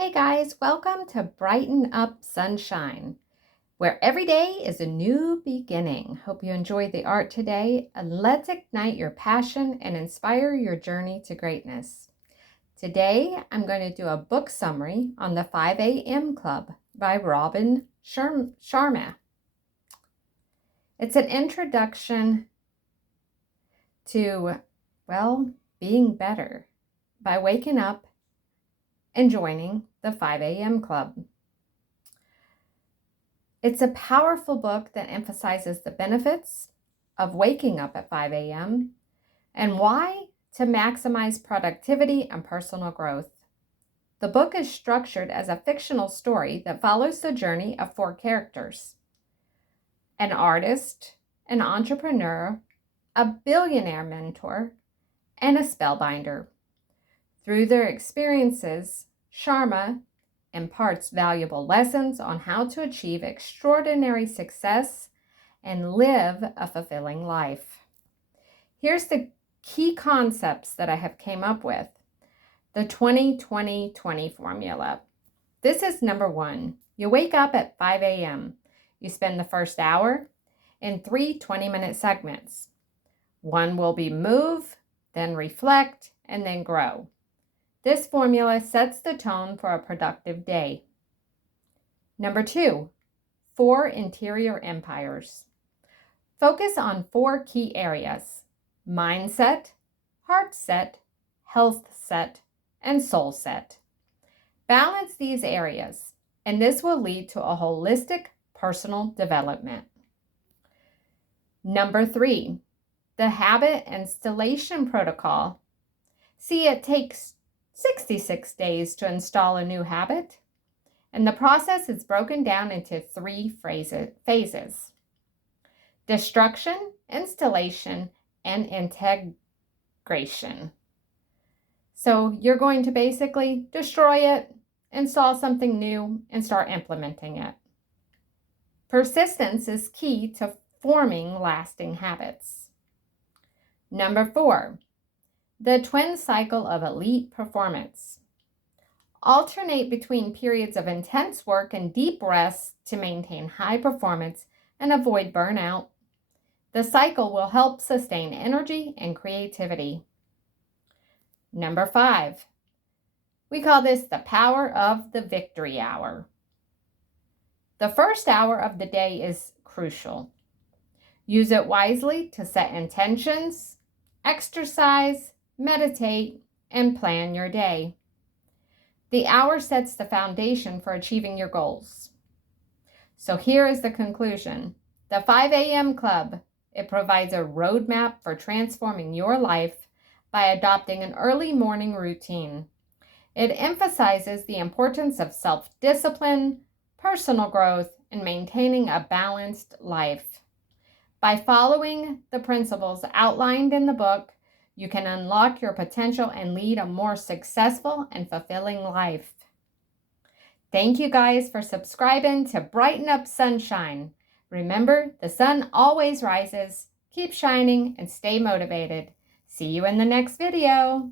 Hey guys, welcome to Brighten Up Sunshine, where every day is a new beginning. Hope you enjoyed the art today, and let's ignite your passion and inspire your journey to greatness. Today, I'm going to do a book summary on the 5 a.m. Club by Robin Sharma. It's an introduction to, being better by waking up and joining the 5 a.m. Club. It's a powerful book that emphasizes the benefits of waking up at 5 a.m. and why to maximize productivity and personal growth. The book is structured as a fictional story that follows the journey of 4 characters: an artist, an entrepreneur, a billionaire mentor, and a spellbinder. Through their experiences, Sharma imparts valuable lessons on how to achieve extraordinary success and live a fulfilling life. Here's the key concepts that I have came up with. The 20-20-20 formula. This is number 1. You wake up at 5 a.m. You spend the first hour in 3 20-minute segments. One will be move, then reflect, and then grow. This formula sets the tone for a productive day. Number 2, 4 interior empires. Focus on 4 key areas: mindset, Heartset, Healthset, and Soulset. Balance these areas, and this will lead to a holistic personal development. Number 3, the habit installation protocol. See, it takes 66 days to install a new habit, and the process is broken down into 3 phases: destruction, installation, and integration. So you're going to basically destroy it, install something new, and start implementing it. Persistence is key to forming lasting habits. Number 4, the twin cycle of elite performance. Alternate between periods of intense work and deep rest to maintain high performance and avoid burnout. The cycle will help sustain energy and creativity. Number 5, we call this the power of the victory hour. The first hour of the day is crucial. Use it wisely to set intentions, exercise, meditate, and plan your day. The hour sets the foundation for achieving your goals. So here is the conclusion. The 5 a.m. Club, it provides a roadmap for transforming your life by adopting an early morning routine. It emphasizes the importance of self-discipline, personal growth, and maintaining a balanced life. By following the principles outlined in the book, you can unlock your potential and lead a more successful and fulfilling life. Thank you guys for subscribing to Brighten Up Sunshine. Remember, the sun always rises. Keep shining and stay motivated. See you in the next video.